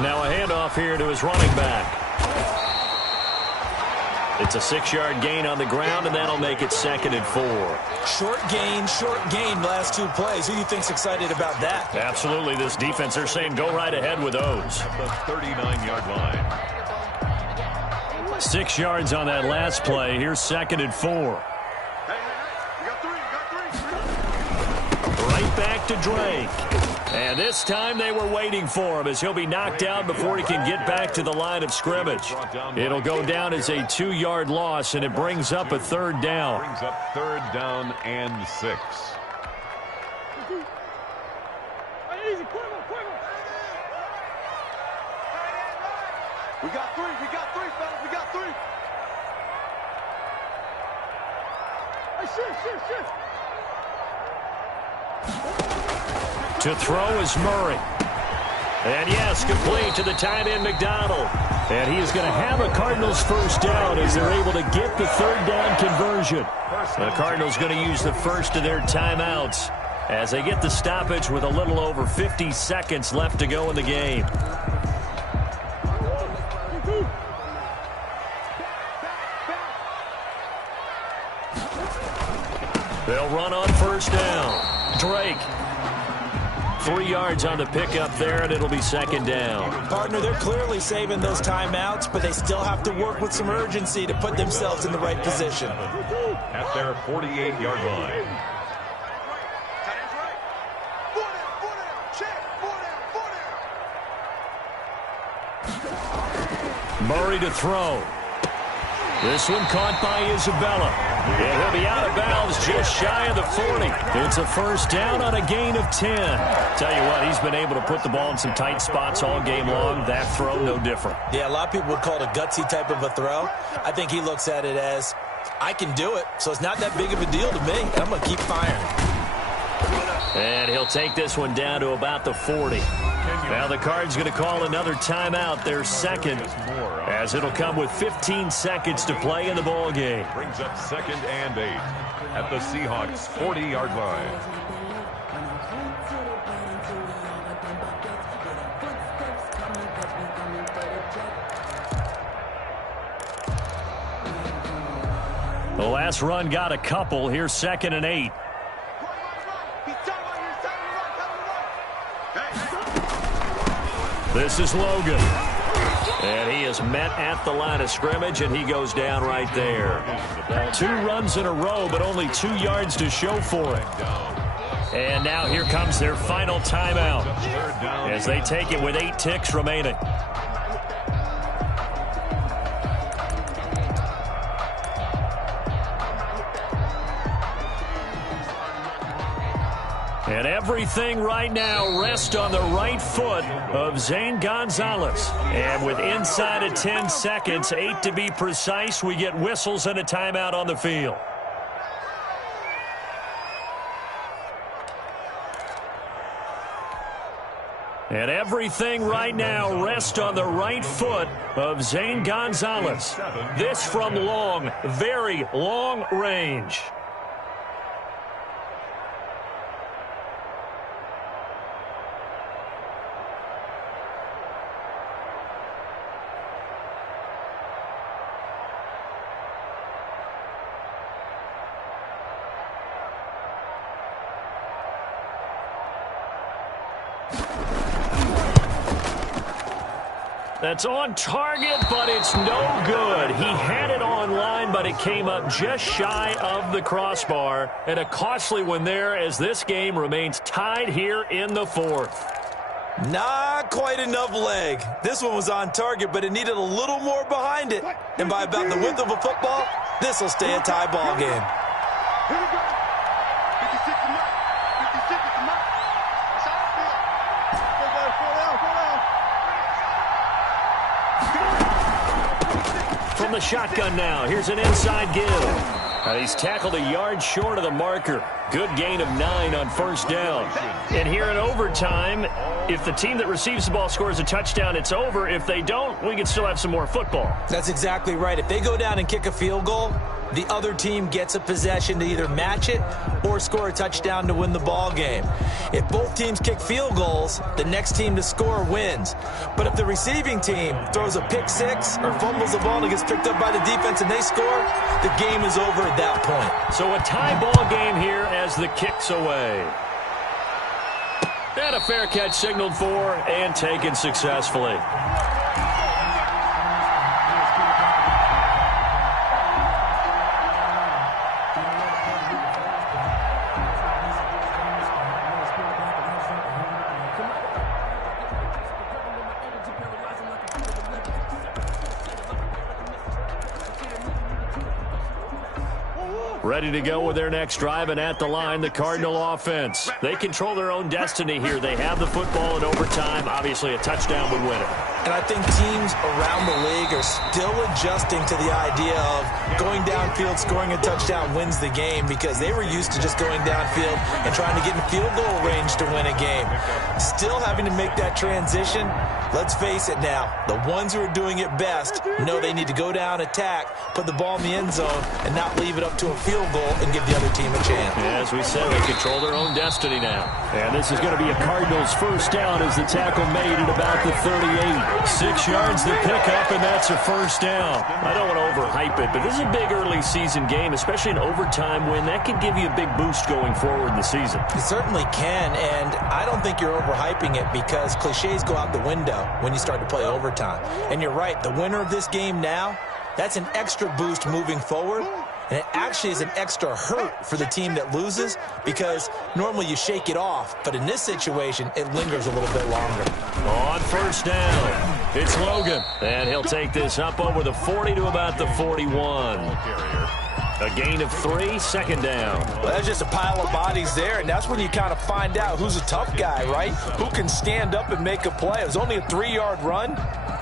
Now a handoff here to his running back. It's a 6-yard gain on the ground, and that'll make it 2nd and 4. Short gain, last 2 plays. Who do you think's excited about that? Absolutely. This defense, they're saying go right ahead with those. At the 39-yard line. 6 yards on that last play. Here's 2nd and 4. Hey, we got 3. Right back to Drake. And this time they were waiting for him as he'll be knocked down before he can get back to the line of scrimmage. It'll go down as a 2-yard loss, and it brings up a 3rd down. Brings up 3rd down and 6. We got 3, fellas. We got 3. Hey, shit. To throw is Murray. And yes, complete to the tight end McDonald. And he is going to have a Cardinals first down as they're able to get the 3rd down conversion. The Cardinals going to use the first of their timeouts as they get the stoppage with a little over 50 seconds left to go in the game. They'll run on first down. Drake. 3 yards on the pickup there, and it'll be 2nd down. Partner, they're clearly saving those timeouts, but they still have to work with some urgency to put themselves in the right position. At their 48-yard line. Tight end's right. 4 down. Check. 4 down. Murray to throw. This one caught by Isabella. And he'll be out of bounds just shy of the 40. It's a first down on a gain of 10. Tell you what, he's been able to put the ball in some tight spots all game long. That throw, no different. Yeah, a lot of people would call it a gutsy type of a throw. I think he looks at it as, I can do it, so it's not that big of a deal to me, and I'm going to keep firing. And he'll take this one down to about the 40. Now the Cards going to call another timeout, their second, as it'll come with 15 seconds to play in the ball game. Brings up 2nd and 8 at the Seahawks 40-yard line. The last run got a couple. Here's 2nd and 8. This is Logan. And he is met at the line of scrimmage, and he goes down right there. 2 runs in a row, but only 2 yards to show for it. And now here comes their final timeout as they take it with 8 ticks remaining. And everything right now rests on the right foot of Zane Gonzalez. And with inside of 10 seconds, 8 to be precise, we get whistles and a timeout on the field. And everything right now rests on the right foot of Zane Gonzalez. This from long, very long range. That's on target, but it's no good. He had it on line, but it came up just shy of the crossbar. And a costly one there as this game remains tied here in the 4th. Not quite enough leg. This one was on target, but it needed a little more behind it. And by about the width of a football, this will stay a tie ball game. Here we go. 56 is mine. 56 is mine. That's how I feel. Go, go, fall down, fall down. From the shotgun now, here's an inside give. And he's tackled a yard short of the marker. Good gain of 9 on 1st down. And here in overtime, if the team that receives the ball scores a touchdown, it's over. If they don't, we can still have some more football. That's exactly right. If they go down and kick a field goal, the other team gets a possession to either match it or score a touchdown to win the ball game. If both teams kick field goals, the next team to score wins. But if the receiving team throws a pick 6 or fumbles the ball and it gets picked up by the defense and they score, the game is over at that point. So a tie ball game here as the kick's away. And a fair catch signaled for and taken successfully. Ready to go with their next drive, and at the line, the Cardinal offense. They control their own destiny here. They have the football in overtime. Obviously, a touchdown would win it. And I think teams around the league are still adjusting to the idea of going downfield, scoring a touchdown wins the game, because they were used to just going downfield and trying to get in field goal range to win a game. Still having to make that transition. Let's face it now, the ones who are doing it best know they need to go down, attack, put the ball in the end zone, and not leave it up to a field goal and give the other team a chance. As we said, they control their own destiny now. And this is going to be a Cardinals first down as the tackle made at about the 38. 6 yards to pick up, and that's a first down. I don't want to overhype it, but this is a big early season game, especially an overtime win. That could give you a big boost going forward in the season. It certainly can, and I don't think you're overhyping it, because cliches go out the window when you start to play overtime. And you're right, the winner of this game now, that's an extra boost moving forward. And it actually is an extra hurt for the team that loses, because normally you shake it off. But in this situation, it lingers a little bit longer. On first down, it's Logan. And he'll take this up over the 40 to about the 41. A gain of 3, second down. Well, that's just a pile of bodies there, and that's when you kind of find out who's a tough guy, right? Who can stand up and make a play. It was only a 3-yard run,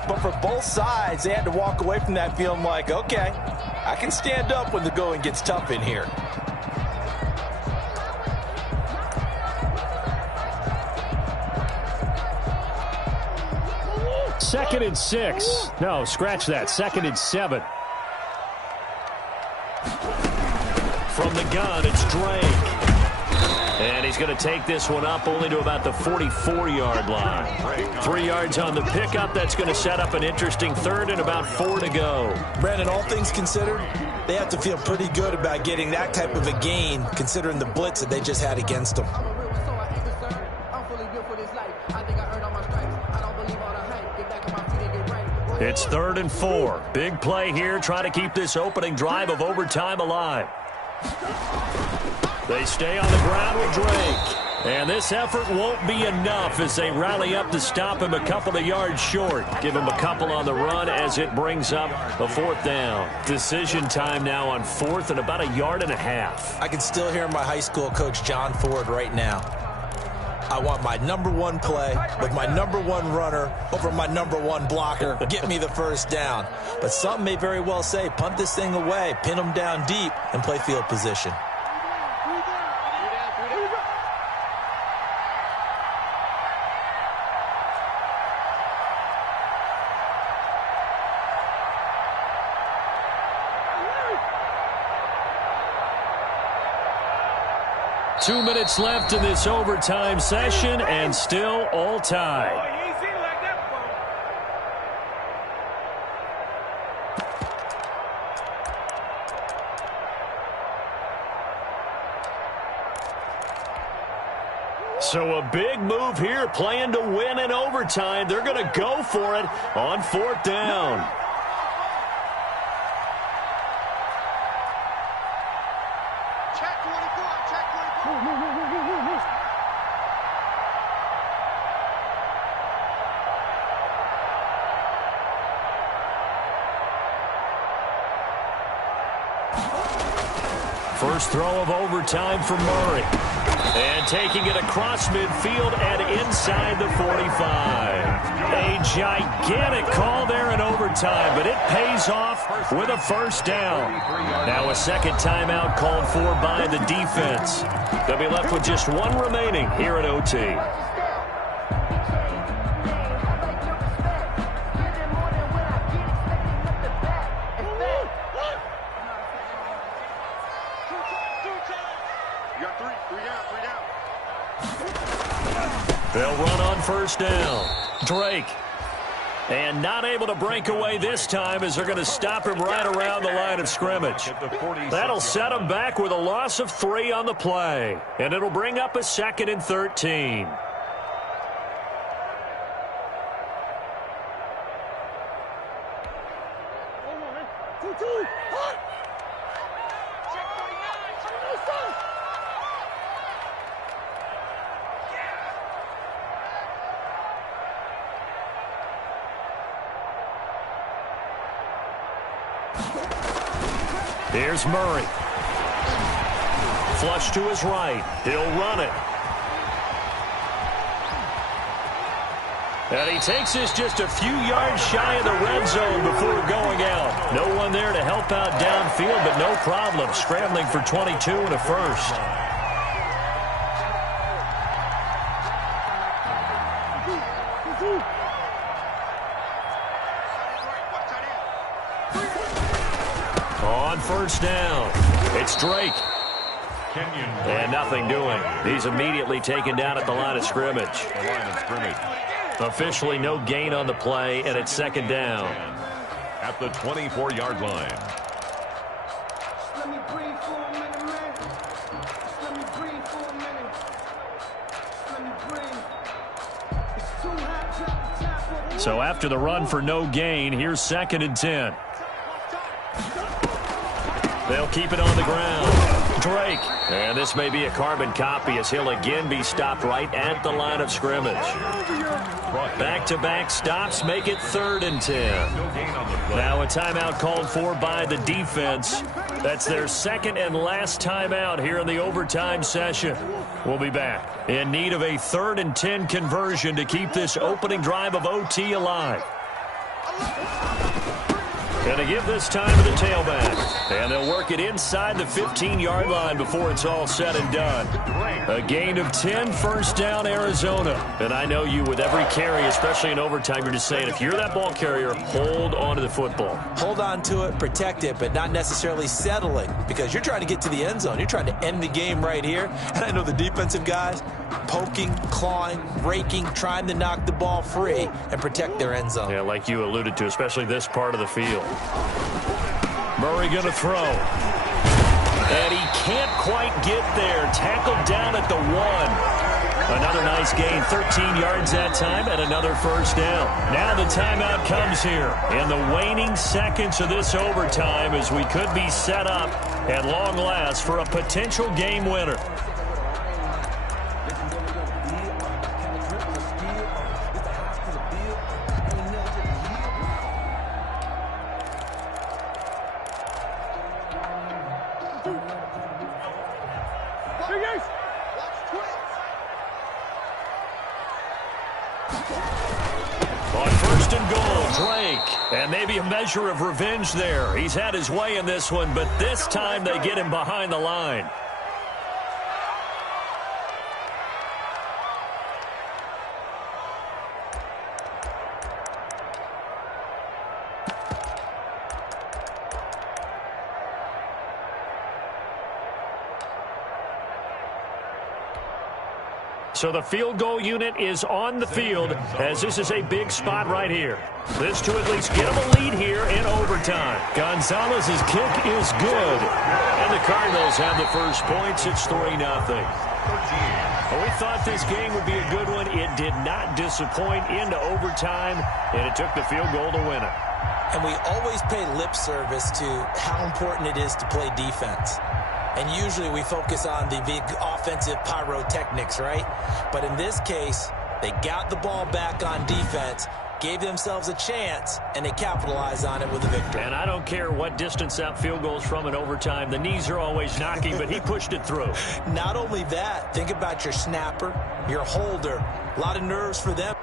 but for both sides, they had to walk away from that feeling like, okay, I can stand up when the going gets tough in here. second and 6. No, scratch that. Second and 7. From the gun, it's Drake. And he's going to take this one up only to about the 44-yard line. 3 yards on the pickup. That's going to set up an interesting third and about 4 to go. Brandon, all things considered, they have to feel pretty good about getting that type of a gain considering the blitz that they just had against them. It's 3rd and 4. Big play here, trying to keep this opening drive of overtime alive. They stay on the ground with Drake. And this effort won't be enough as they rally up to stop him a couple of yards short. Give him a couple on the run as it brings up a 4th down. Decision time now on 4th and about 1.5 yards. I can still hear my high school coach, John Ford, right now. I want my #1 play with my #1 runner over my #1 blocker. Get me the first down. But some may very well say, punt this thing away, pin them down deep, and play field position. Two minutes left in this overtime session, and still all tied. So a big move here, playing to win in overtime. They're going to go for it on 4th down. First throw of overtime for Murray. And taking it across midfield and inside the 45. A gigantic call there in overtime, but it pays off with a first down. Now a second timeout called for by the defense. They'll be left with just 1 remaining here at OT. They'll run on first down. Drake. And not able to break away this time as they're going to stop him right around the line of scrimmage. That'll set him back with a loss of 3 on the play. And it'll bring up a 2nd and 13. Here's Murray. Flush to his right. He'll run it. And he takes this just a few yards shy of the red zone before going out. No one there to help out downfield, but no problem. Scrambling for 22 and a first. On first down, it's Drake. And nothing doing. He's immediately taken down at the line of scrimmage. Officially no gain on the play, and it's 2nd down. At the 24-yard line. Let me breathe for a minute, man. Let me breathe for a minute. Let me breathe. It's too hot, drop the top of. So after the run for no gain, here's 2nd and 10. They'll keep it on the ground. Drake. And this may be a carbon copy as he'll again be stopped right at the line of scrimmage. Back-to-back stops make it 3rd and 10. Now a timeout called for by the defense. That's their 2nd and last timeout here in the overtime session. We'll be back in need of a 3rd and 10 conversion to keep this opening drive of OT alive. Going to give this time to the tailback. And they'll work it inside the 15-yard line before it's all said and done. A gain of 10, first down, Arizona. And I know you, with every carry, especially in overtime, you're just saying, if you're that ball carrier, hold on to the football. Hold on to it, protect it, but not necessarily settling, because you're trying to get to the end zone. You're trying to end the game right here. And I know the defensive guys poking, clawing, raking, trying to knock the ball free and protect their end zone. Yeah, like you alluded to, especially this part of the field. Murray going to throw. And he can't quite get there. Tackled down at the 1. Another nice gain, 13 yards that time, and another first down. Now the timeout comes here in the waning seconds of this overtime, as we could be set up at long last for a potential game winner. On first and goal, Drake. And maybe a measure of revenge there. He's had his way in this one, but this time they get him behind the line. So the field goal unit is on the field, as this is a big spot right here. This to at least get them a lead here in overtime. Gonzalez's kick is good. And the Cardinals have the first points. It's 3-0. Well, we thought this game would be a good one. It did not disappoint into overtime, and it took the field goal to win it. And we always pay lip service to how important it is to play defense. And usually we focus on the big offensive pyrotechnics, right? But in this case, they got the ball back on defense, gave themselves a chance, and they capitalized on it with a victory. And I don't care what distance that field goal is from in overtime. The knees are always knocking, but he pushed it through. Not only that, think about your snapper, your holder. A lot of nerves for them.